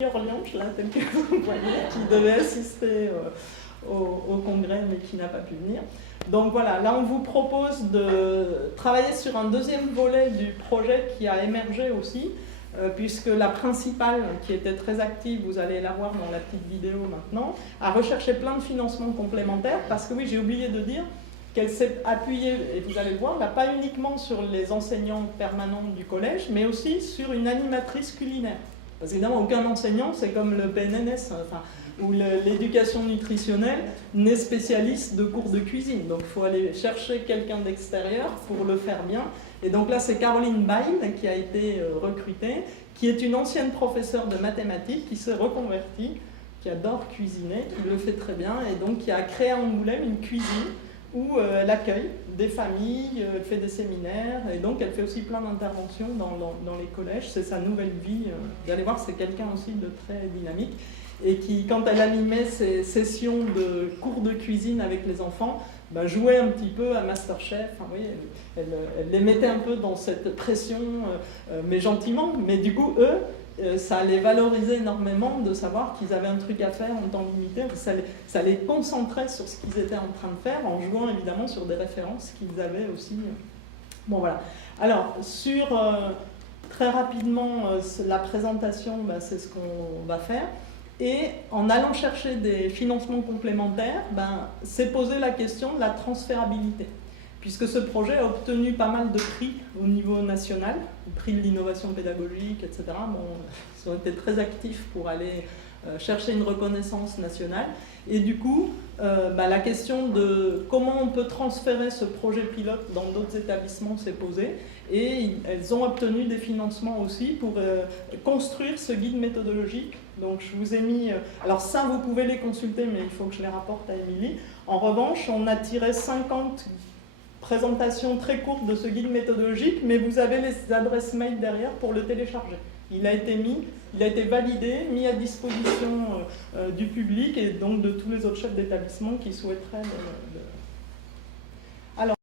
Orléans, là, tel que vous voyez, qui devait assister au congrès, mais qui n'a pas pu venir. Donc voilà, là on vous propose de travailler sur un deuxième volet du projet qui a émergé aussi, puisque la principale, qui était très active, vous allez la voir dans la petite vidéo maintenant, a recherché plein de financements complémentaires, parce que oui, j'ai oublié de dire qu'elle s'est appuyée, et vous allez le voir, là, pas uniquement sur les enseignants permanents du collège, mais aussi sur une animatrice culinaire. Parce qu'évidemment, aucun enseignant, c'est comme le PNNS, enfin, ou l'éducation nutritionnelle, n'est spécialiste de cours de cuisine. Donc il faut aller chercher quelqu'un d'extérieur pour le faire bien. Et donc là, c'est Caroline Bain qui a été recrutée, qui est une ancienne professeure de mathématiques, qui s'est reconvertie, qui adore cuisiner, qui le fait très bien, et donc qui a créé à Angoulême une cuisine où elle accueille des familles, elle fait des séminaires, et donc elle fait aussi plein d'interventions dans les collèges. C'est sa nouvelle vie. Vous allez voir, c'est quelqu'un aussi de très dynamique, et qui, quand elle animait ses sessions de cours de cuisine avec les enfants, ben, jouait un petit peu à Masterchef. Enfin, oui, elle les mettait un peu dans cette pression, mais gentiment. Mais du coup, ça les valorisait énormément de savoir qu'ils avaient un truc à faire en temps limité. Ça les concentrait sur ce qu'ils étaient en train de faire, en jouant évidemment sur des références qu'ils avaient aussi. Bon voilà. Alors, très rapidement, la présentation, ben, c'est ce qu'on va faire. Et en allant chercher des financements complémentaires, ben, c'est poser la question de la transférabilité. Puisque ce projet a obtenu pas mal de prix au niveau national, le prix de l'innovation pédagogique, etc. Bon, ils ont été très actifs pour aller chercher une reconnaissance nationale. Et du coup, la question de comment on peut transférer ce projet pilote dans d'autres établissements s'est posée. Et elles ont obtenu des financements aussi pour construire ce guide méthodologique. Donc je vous ai mis... alors ça, vous pouvez les consulter, mais il faut que je les rapporte à Émilie. En revanche, on a tiré 50 présentations très courtes de ce guide méthodologique, mais vous avez les adresses mail derrière pour le télécharger. Il a été validé, mis à disposition du public et donc de tous les autres chefs d'établissement qui souhaiteraient Alors,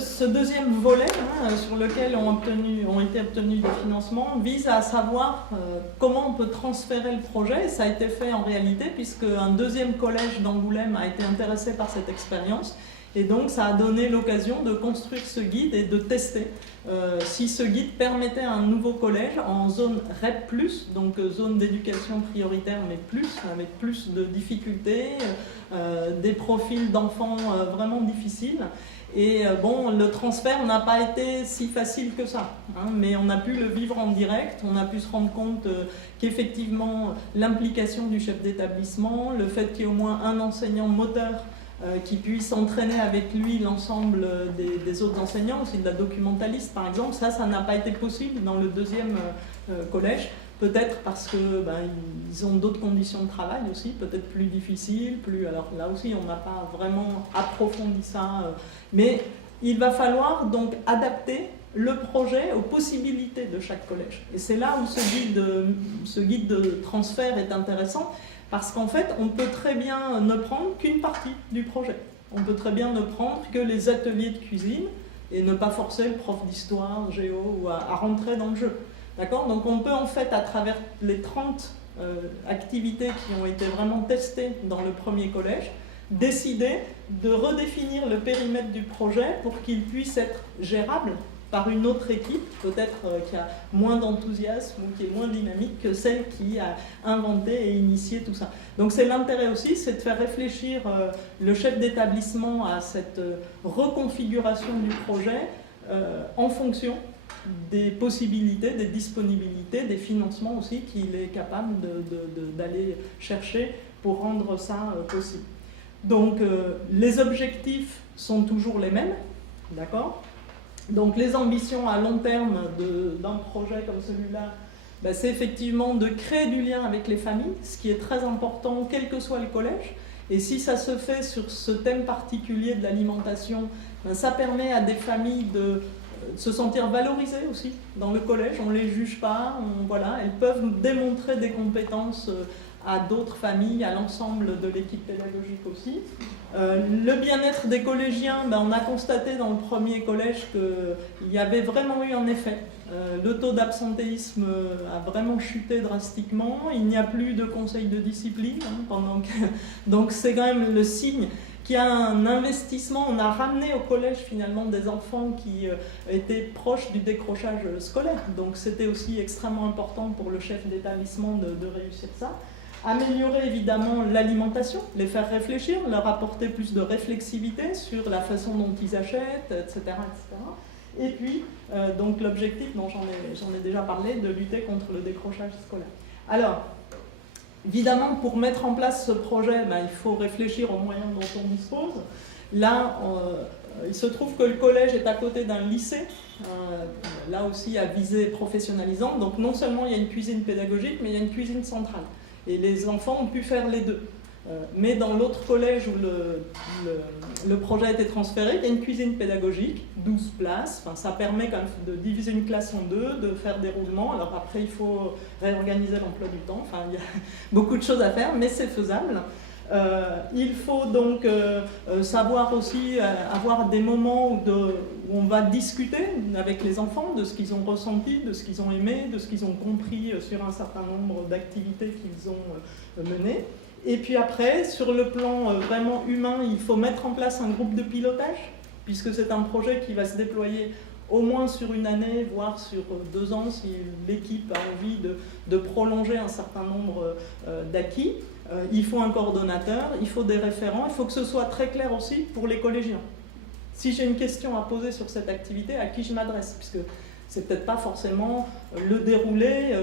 ce deuxième volet sur lequel ont été obtenus des financements vise à savoir comment on peut transférer le projet. Et ça a été fait en réalité puisque un deuxième collège d'Angoulême a été intéressé par cette expérience. Et donc ça a donné l'occasion de construire ce guide et de tester si ce guide permettait à un nouveau collège en zone REP+, donc zone d'éducation prioritaire mais plus, avec plus de difficultés, des profils d'enfants vraiment difficiles. Et bon, le transfert n'a pas été si facile que ça, hein, mais on a pu le vivre en direct, on a pu se rendre compte qu'effectivement l'implication du chef d'établissement, le fait qu'il y ait au moins un enseignant moteur qui puisse entraîner avec lui l'ensemble des autres enseignants, aussi de la documentaliste par exemple, ça n'a pas été possible dans le deuxième collège. Peut-être parce qu'ils ont d'autres conditions de travail aussi, peut-être plus difficiles, alors là aussi on n'a pas vraiment approfondi ça, mais il va falloir donc adapter le projet aux possibilités de chaque collège. Et c'est là où ce guide de transfert est intéressant, parce qu'en fait on peut très bien ne prendre qu'une partie du projet. On peut très bien ne prendre que les ateliers de cuisine et ne pas forcer le prof d'histoire, géo ou à rentrer dans le jeu. D'accord ? Donc on peut en fait, à travers les 30 activités qui ont été vraiment testées dans le premier collège, décider de redéfinir le périmètre du projet pour qu'il puisse être gérable par une autre équipe, peut-être qui a moins d'enthousiasme ou qui est moins dynamique que celle qui a inventé et initié tout ça. Donc c'est l'intérêt aussi, c'est de faire réfléchir le chef d'établissement à cette reconfiguration du projet en fonction des possibilités, des disponibilités, des financements aussi qu'il est capable d'aller chercher pour rendre ça possible. Donc les objectifs sont toujours les mêmes, d'accord ? Donc les ambitions à long terme d'un projet comme celui-là, ben, c'est effectivement de créer du lien avec les familles, ce qui est très important quel que soit le collège. Et si ça se fait sur ce thème particulier de l'alimentation, ben, ça permet à des familles de se sentir valorisées aussi dans le collège, on ne les juge pas, voilà, elles peuvent démontrer des compétences à d'autres familles, à l'ensemble de l'équipe pédagogique aussi. Le bien-être des collégiens, ben, on a constaté dans le premier collège qu'il y avait vraiment eu un effet. Le taux d'absentéisme a vraiment chuté drastiquement, il n'y a plus de conseil de discipline, donc c'est quand même le signe qu'il y a un investissement. On a ramené au collège finalement des enfants qui étaient proches du décrochage scolaire, donc c'était aussi extrêmement important pour le chef d'établissement de réussir ça. Améliorer évidemment l'alimentation, les faire réfléchir, leur apporter plus de réflexivité sur la façon dont ils achètent, etc. etc. Et puis, donc l'objectif dont j'en ai déjà parlé, de lutter contre le décrochage scolaire. Alors, évidemment, pour mettre en place ce projet, ben, il faut réfléchir aux moyens dont on dispose. Là, il se trouve que le collège est à côté d'un lycée, là aussi à visée professionnalisante. Donc non seulement il y a une cuisine pédagogique, mais il y a une cuisine centrale. Et les enfants ont pu faire les deux. Mais dans l'autre collège où le projet a été transféré, il y a une cuisine pédagogique, 12 places. Enfin, ça permet quand même de diviser une classe en deux, de faire des roulements. Alors après, il faut réorganiser l'emploi du temps. Enfin, il y a beaucoup de choses à faire, mais c'est faisable. Il faut donc savoir aussi avoir des moments où on va discuter avec les enfants de ce qu'ils ont ressenti, de ce qu'ils ont aimé, de ce qu'ils ont compris sur un certain nombre d'activités qu'ils ont menées. Et puis après, sur le plan vraiment humain, il faut mettre en place un groupe de pilotage, puisque c'est un projet qui va se déployer au moins sur une année, voire sur 2 ans, si l'équipe a envie de prolonger un certain nombre d'acquis. Il faut un coordonnateur, il faut des référents, il faut que ce soit très clair aussi pour les collégiens. Si j'ai une question à poser sur cette activité, à qui je m'adresse, puisque c'est peut-être pas forcément le déroulé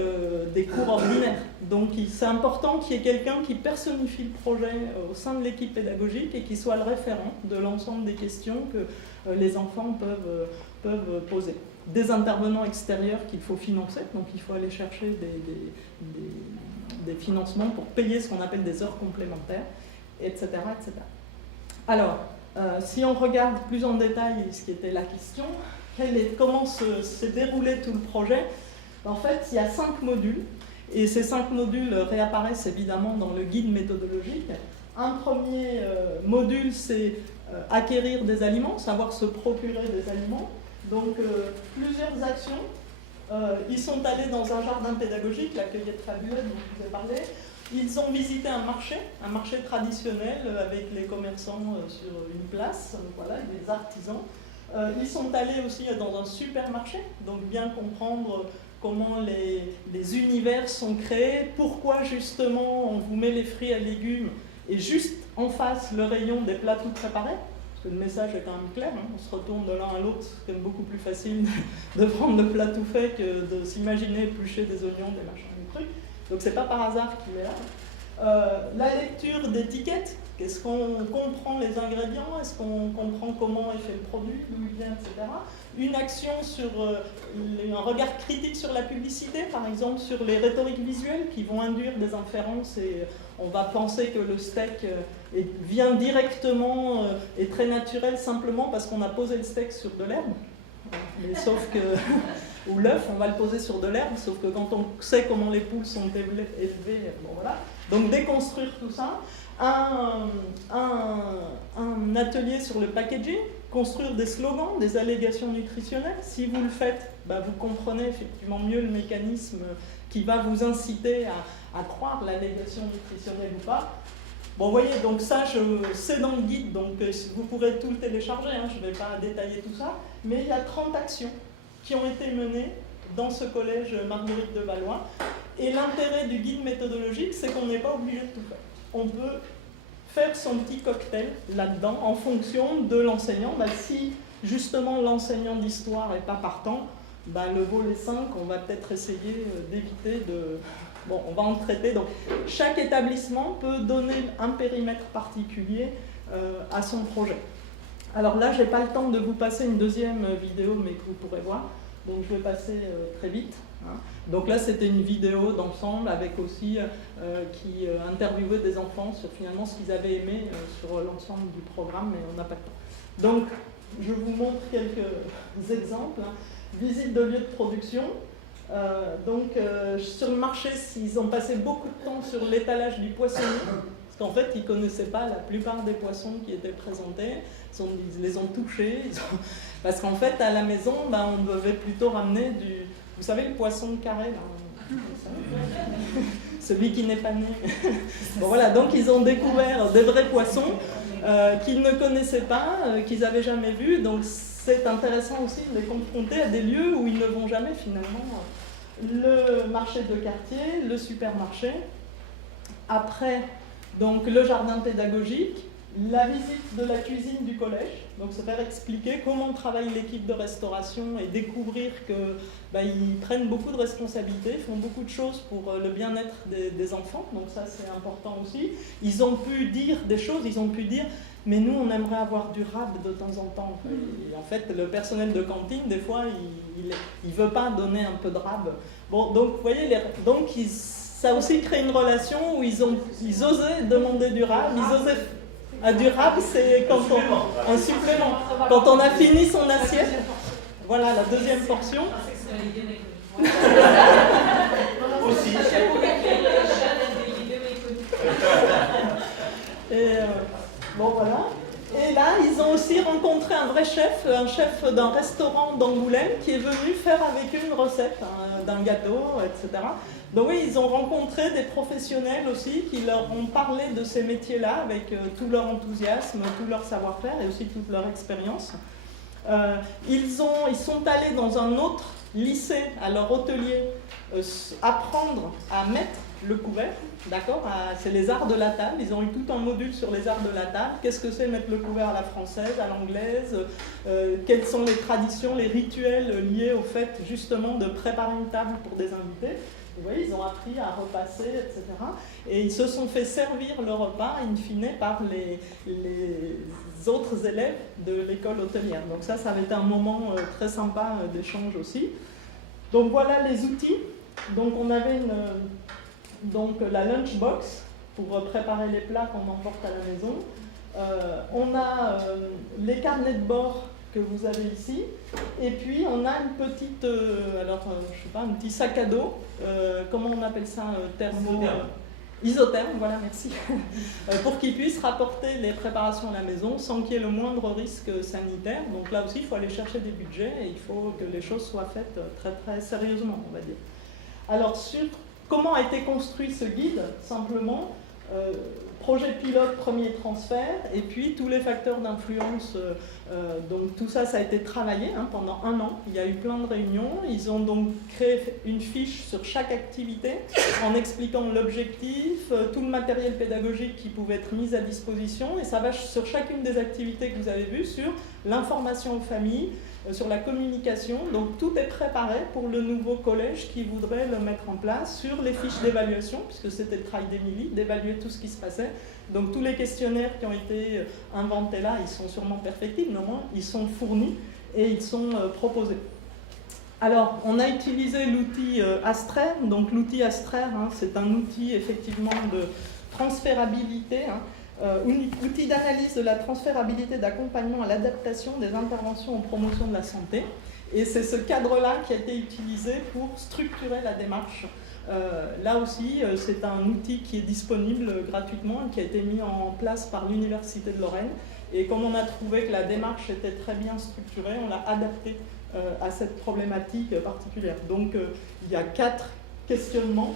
des cours ordinaires. Donc c'est important qu'il y ait quelqu'un qui personnifie le projet au sein de l'équipe pédagogique et qui soit le référent de l'ensemble des questions que les enfants peuvent poser. Des intervenants extérieurs qu'il faut financer, donc il faut aller chercher des financements pour payer ce qu'on appelle des heures complémentaires, etc. etc. Alors, si on regarde plus en détail ce qui était la question, comment s'est déroulé tout le projet, en fait, il y a 5 modules, et ces 5 modules réapparaissent évidemment dans le guide méthodologique. Un premier module, c'est acquérir des aliments, savoir se procurer des aliments. Donc, plusieurs actions. Ils sont allés dans un jardin pédagogique, la cueillette fabuleuse dont je vous ai parlé. Ils ont visité un marché traditionnel avec les commerçants sur une place, voilà, des artisans. Ils sont allés aussi dans un supermarché, donc bien comprendre comment les univers sont créés, pourquoi justement on vous met les fruits et légumes et juste en face le rayon des plats tout préparés. Parce que le message est quand même clair, hein. On se retourne de l'un à l'autre, c'est quand même beaucoup plus facile de prendre le plat tout fait que de s'imaginer éplucher des oignons, des machins, des trucs. Donc c'est pas par hasard qu'il est là. La lecture d'étiquettes, est-ce qu'on comprend les ingrédients, est-ce qu'on comprend comment est fait le produit, d'où il vient, etc. Une action sur un regard critique sur la publicité, par exemple sur les rhétoriques visuelles qui vont induire des inférences et on va penser que le steak vient directement et très naturel simplement parce qu'on a posé le steak sur de l'herbe. Mais sauf que, ou l'œuf, on va le poser sur de l'herbe, sauf que quand on sait comment les poules sont élevées, bon voilà. Donc déconstruire tout ça. Un atelier sur le packaging, construire des slogans, des allégations nutritionnelles. Si vous le faites, bah vous comprenez effectivement mieux le mécanisme qui va vous inciter à croire l'allégation nutritionnelle ou pas. Bon, vous voyez, donc ça, c'est dans le guide, donc vous pourrez tout le télécharger, hein, je ne vais pas détailler tout ça, mais il y a 30 actions qui ont été menées dans ce collège Marguerite de Valois. Et l'intérêt du guide méthodologique, c'est qu'on n'est pas obligé de tout faire. On peut faire son petit cocktail là-dedans en fonction de l'enseignant. Bah, si justement l'enseignant d'histoire n'est pas partant, bah, le volet 5, on va peut-être essayer d'éviter de... Bon, on va en traiter. Donc, chaque établissement peut donner un périmètre particulier à son projet. Alors là, je n'ai pas le temps de vous passer une deuxième vidéo, mais que vous pourrez voir. Donc, je vais passer très vite. Hein. Donc là, c'était une vidéo d'ensemble avec aussi qui interviewait des enfants sur finalement ce qu'ils avaient aimé sur l'ensemble du programme, mais on n'a pas de temps. Donc, je vous montre quelques exemples. Hein. Visite de lieu de production. Sur le marché, ils ont passé beaucoup de temps sur l'étalage du poissonnier, parce qu'en fait, ils ne connaissaient pas la plupart des poissons qui étaient présentés. Ils les ont touchés. Parce qu'en fait, à la maison, on devait plutôt ramener du... Vous savez, le poisson carré, là, celui qui n'est pas né. Bon, voilà, donc ils ont découvert des vrais poissons qu'ils ne connaissaient pas, qu'ils n'avaient jamais vus. Donc c'est intéressant aussi de les confronter à des lieux où ils ne vont jamais finalement. Le marché de quartier, le supermarché. Après, donc le jardin pédagogique, la visite de la cuisine du collège, donc se faire expliquer comment travaille l'équipe de restauration et découvrir qu'ils prennent beaucoup de responsabilités, font beaucoup de choses pour le bien-être des enfants, donc ça c'est important aussi. Ils ont pu dire des choses, ils ont pu dire mais nous on aimerait avoir du rab de temps en temps. Et en fait le personnel de cantine des fois il veut pas donner un peu de rab. Bon, donc vous voyez, ça a aussi créé une relation où ils osaient demander du rab, ils osaient... du rab, c'est un supplément. Quand on a fini son assiette, voilà la deuxième portion. Aussi. Et bon voilà. Et là, ils ont aussi rencontré un vrai chef, un chef d'un restaurant d'Angoulême qui est venu faire avec eux une recette d'un gâteau, etc. Donc oui, ils ont rencontré des professionnels aussi qui leur ont parlé de ces métiers-là avec tout leur enthousiasme, tout leur savoir-faire et aussi toute leur expérience. Ils sont allés dans un autre lycée, à leur hôtelier, apprendre à mettre le couvert, d'accord ? C'est les arts de la table, ils ont eu tout un module sur les arts de la table. Qu'est-ce que c'est mettre le couvert à la française, à l'anglaise ? Quelles sont les traditions, les rituels liés au fait justement de préparer une table pour des invités ? Vous voyez, ils ont appris à repasser, etc. Et ils se sont fait servir le repas, in fine, par les autres élèves de l'école hôtelière. Donc ça avait été un moment très sympa d'échange aussi. Donc voilà les outils. Donc on avait la lunchbox pour préparer les plats qu'on emporte à la maison. On a les carnets de bord que vous avez ici, et puis on a une petite, je sais pas, un petit sac à dos, comment on appelle ça, isotherme, voilà, merci, pour qu'ils puissent rapporter les préparations à la maison sans qu'il y ait le moindre risque sanitaire. Donc là aussi, il faut aller chercher des budgets et il faut que les choses soient faites très très sérieusement, on va dire. Alors, sur comment a été construit ce guide, simplement, projet pilote, premier transfert, et puis tous les facteurs d'influence. Donc tout ça, ça a été travaillé pendant 1 an. Il y a eu plein de réunions. Ils ont donc créé une fiche sur chaque activité en expliquant l'objectif, tout le matériel pédagogique qui pouvait être mis à disposition. Et ça va sur chacune des activités que vous avez vues, sur l'information aux familles, sur la communication. Donc tout est préparé pour le nouveau collège qui voudrait le mettre en place, sur les fiches d'évaluation, puisque c'était le travail d'Émilie, d'évaluer tout ce qui se passait. Donc tous les questionnaires qui ont été inventés là, ils sont sûrement perfectibles, mais au moins ils sont fournis et ils sont proposés. Alors, on a utilisé l'outil Astraire. Donc l'outil Astraire, c'est un outil effectivement de transférabilité, outil d'analyse de la transférabilité d'accompagnement à l'adaptation des interventions en promotion de la santé. Et c'est ce cadre-là qui a été utilisé pour structurer la démarche. Là aussi, c'est un outil qui est disponible gratuitement et qui a été mis en place par l'Université de Lorraine. Et comme on a trouvé que la démarche était très bien structurée, on l'a adaptée à cette problématique particulière. Donc, il y a 4 questionnements.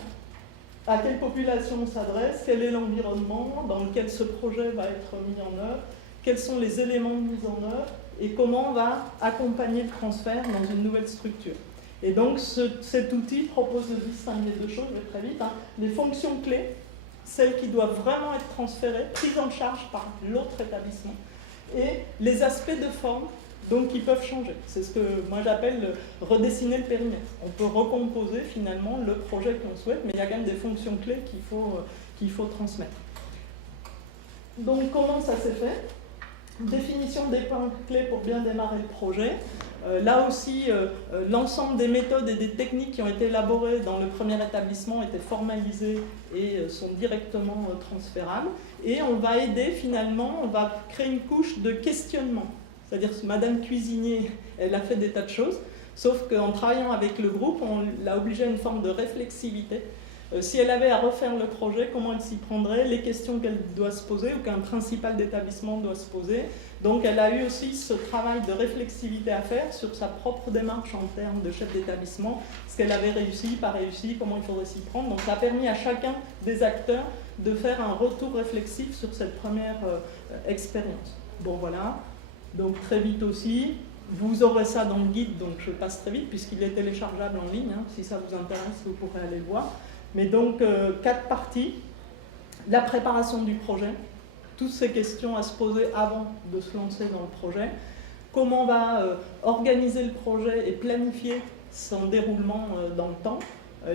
À quelle population on s'adresse? Quel est l'environnement dans lequel ce projet va être mis en œuvre? Quels sont les éléments de mise en œuvre? Et comment on va accompagner le transfert dans une nouvelle structure? Et donc cet outil propose de distinguer 2 choses, je vais très vite. Les fonctions clés, celles qui doivent vraiment être transférées, prises en charge par l'autre établissement, et les aspects de forme, donc qui peuvent changer. C'est ce que moi j'appelle redessiner le périmètre. On peut recomposer finalement le projet qu'on souhaite, mais il y a quand même des fonctions clés qu'il faut transmettre. Donc comment ça s'est fait? Définition des points clés pour bien démarrer le projet. Là aussi, l'ensemble des méthodes et des techniques qui ont été élaborées dans le premier établissement étaient formalisées et sont directement transférables. Et on va aider finalement, on va créer une couche de questionnement. C'est-à-dire que Madame Cuisinier, elle a fait des tas de choses, sauf qu'en travaillant avec le groupe, on l'a obligée à une forme de réflexivité. Si elle avait à refaire le projet, comment elle s'y prendrait, les questions qu'elle doit se poser ou qu'un principal d'établissement doit se poser. Donc elle a eu aussi ce travail de réflexivité à faire sur sa propre démarche en termes de chef d'établissement, ce qu'elle avait réussi, pas réussi, comment il faudrait s'y prendre. Donc ça a permis à chacun des acteurs de faire un retour réflexif sur cette première expérience. Bon voilà, donc très vite aussi. Vous aurez ça dans le guide, donc je passe très vite puisqu'il est téléchargeable en ligne. Si ça vous intéresse, vous pourrez aller le voir. Mais donc, 4 parties. La préparation du projet, toutes ces questions à se poser avant de se lancer dans le projet. Comment on va organiser le projet et planifier son déroulement dans le temps.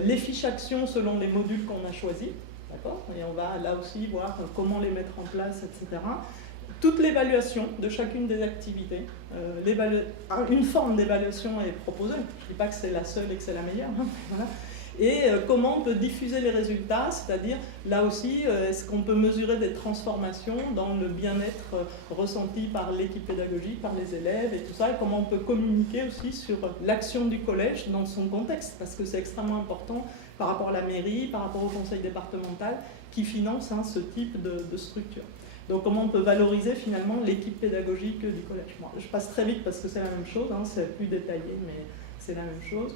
Les fiches actions selon les modules qu'on a choisis. D'accord ? Et on va là aussi voir comment les mettre en place, etc. Toute l'évaluation de chacune des activités. Une forme d'évaluation est proposée. Je ne dis pas que c'est la seule et que c'est la meilleure. Voilà. Et comment on peut diffuser les résultats, c'est-à-dire, là aussi, est-ce qu'on peut mesurer des transformations dans le bien-être ressenti par l'équipe pédagogique, par les élèves et tout ça, et comment on peut communiquer aussi sur l'action du collège dans son contexte, parce que c'est extrêmement important par rapport à la mairie, par rapport au conseil départemental, qui finance ce type de structure. Donc comment on peut valoriser finalement l'équipe pédagogique du collège. Bon, je passe très vite parce que c'est la même chose, c'est plus détaillé, mais c'est la même chose.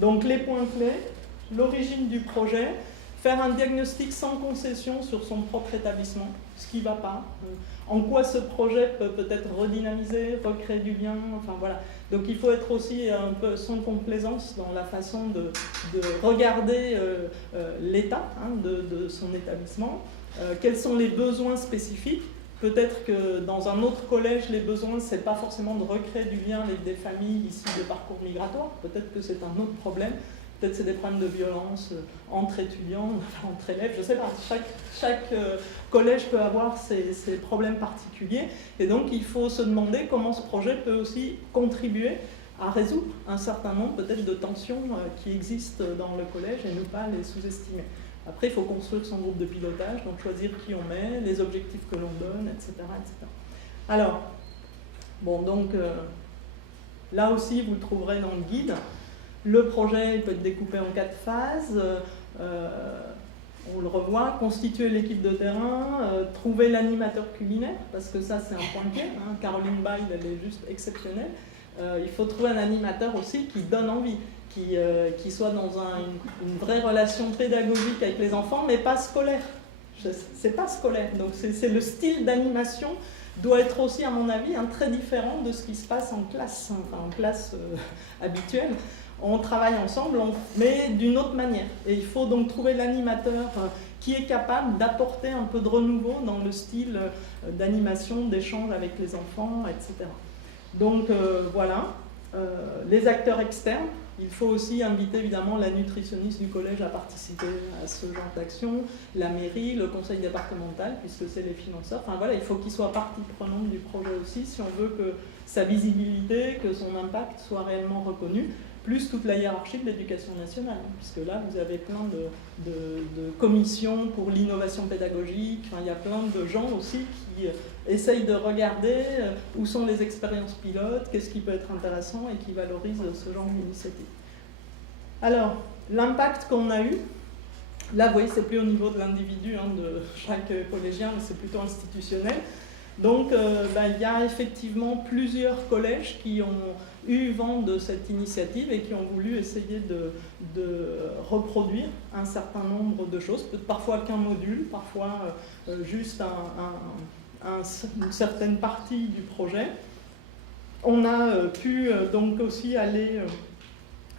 Donc les points clés, l'origine du projet, faire un diagnostic sans concession sur son propre établissement, ce qui ne va pas, en quoi ce projet peut peut-être redynamiser, recréer du lien, enfin voilà. Donc il faut être aussi un peu sans complaisance dans la façon de regarder l'état de son établissement, quels sont les besoins spécifiques. Peut-être que dans un autre collège, les besoins, ce n'est pas forcément de recréer du lien avec des familles issues de parcours migratoires. Peut-être que c'est un autre problème. Peut-être que c'est des problèmes de violence entre étudiants, entre élèves. Je ne sais pas. Chaque collège peut avoir ses problèmes particuliers. Et donc, il faut se demander comment ce projet peut aussi contribuer à résoudre un certain nombre peut-être de tensions qui existent dans le collège et ne pas les sous-estimer. Après, il faut construire son groupe de pilotage, donc choisir qui on met, les objectifs que l'on donne, etc., etc. Alors, bon, donc, là aussi, vous le trouverez dans le guide. Le projet peut être découpé en 4 phases. On le revoit, constituer l'équipe de terrain, trouver l'animateur culinaire, parce que ça, c'est un point clé. Caroline Bail, elle est juste exceptionnelle. Il faut trouver un animateur aussi qui donne envie. Qui soit dans une vraie relation pédagogique avec les enfants, mais pas scolaire. C'est pas scolaire. Donc c'est le style d'animation doit être aussi, à mon avis, très différent de ce qui se passe en classe, en classe habituelle. On travaille ensemble, mais d'une autre manière. Et il faut donc trouver l'animateur qui est capable d'apporter un peu de renouveau dans le style d'animation, d'échange avec les enfants, etc. Donc voilà, les acteurs externes. Il faut aussi inviter évidemment la nutritionniste du collège à participer à ce genre d'action, la mairie, le conseil départemental, puisque c'est les financeurs. Enfin voilà, il faut qu'ils soient partie prenante du projet aussi, si on veut que sa visibilité, que son impact soit réellement reconnu, plus toute la hiérarchie de l'éducation nationale, puisque là vous avez plein de commissions pour l'innovation pédagogique, enfin, il y a plein de gens aussi qui essayent de regarder où sont les expériences pilotes, qu'est-ce qui peut être intéressant et qui valorise ce genre d'initiative. Alors, l'impact qu'on a eu, là vous voyez c'est plus au niveau de l'individu de chaque collégien, mais c'est plutôt institutionnel. Donc il y a effectivement plusieurs collèges qui ont eu vent de cette initiative et qui ont voulu essayer de reproduire un certain nombre de choses, parfois qu'un module, parfois juste une certaine partie du projet. On a pu donc aussi aller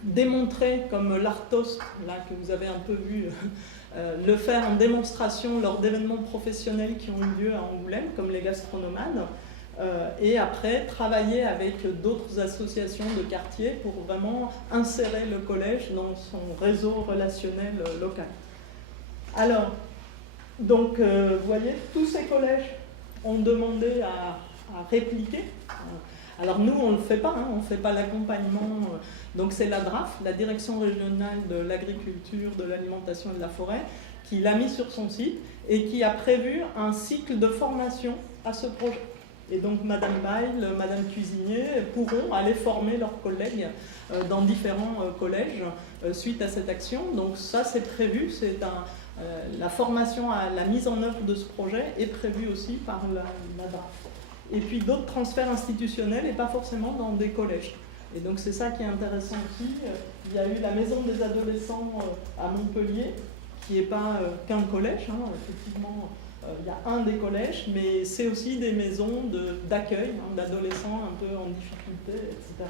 démontrer, comme l'Artost, là que vous avez un peu vu, le faire en démonstration lors d'événements professionnels qui ont eu lieu à Angoulême, comme les gastronomades, et après travailler avec d'autres associations de quartier pour vraiment insérer le collège dans son réseau relationnel local. Alors, donc, vous voyez, tous ces collèges ont demandé à répliquer. Alors nous, on ne le fait pas, on ne fait pas l'accompagnement. Donc c'est la DRAF, la Direction régionale de l'agriculture, de l'alimentation et de la forêt, qui l'a mis sur son site et qui a prévu un cycle de formation à ce projet. Et donc Madame Bail, Madame Cuisinier pourront aller former leurs collègues dans différents collèges suite à cette action. Donc ça c'est prévu, la formation à la mise en œuvre de ce projet est prévue aussi par l'ADA. Et puis d'autres transferts institutionnels et pas forcément dans des collèges. Et donc c'est ça qui est intéressant aussi. Il y a eu la maison des adolescents à Montpellier, qui n'est pas qu'un collège, hein. Effectivement, il y a un des collèges, mais c'est aussi des maisons d'accueil d'adolescents un peu en difficulté, etc.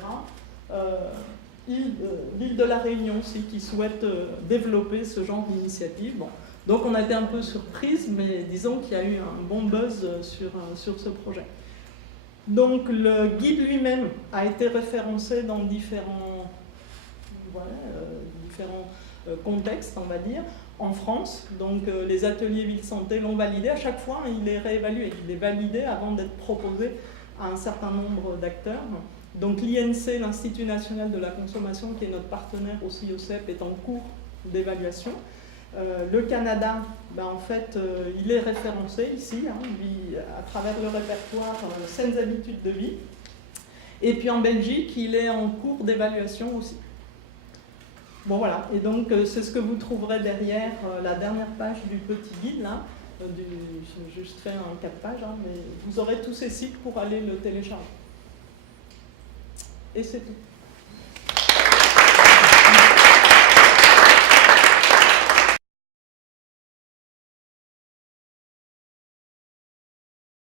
L'île de la Réunion aussi, qui souhaite développer ce genre d'initiative. Bon. Donc on a été un peu surprise, mais disons qu'il y a eu un bon buzz sur ce projet. Donc le guide lui-même a été référencé dans différents contextes, on va dire, en France. Donc les ateliers Ville Santé l'ont validé. À chaque fois, il est réévalué. Il est validé avant d'être proposé à un certain nombre d'acteurs. Donc l'INC, l'Institut National de la Consommation, qui est notre partenaire aussi au CEP, est en cours d'évaluation. Le Canada, en fait, il est référencé ici, à travers le répertoire Saines habitudes de vie. Et puis en Belgique, il est en cours d'évaluation aussi. Bon voilà, et donc c'est ce que vous trouverez derrière la dernière page du petit guide, là. J'ai juste fait un 4 pages, mais vous aurez tous ces sites pour aller le télécharger. Et c'est tout.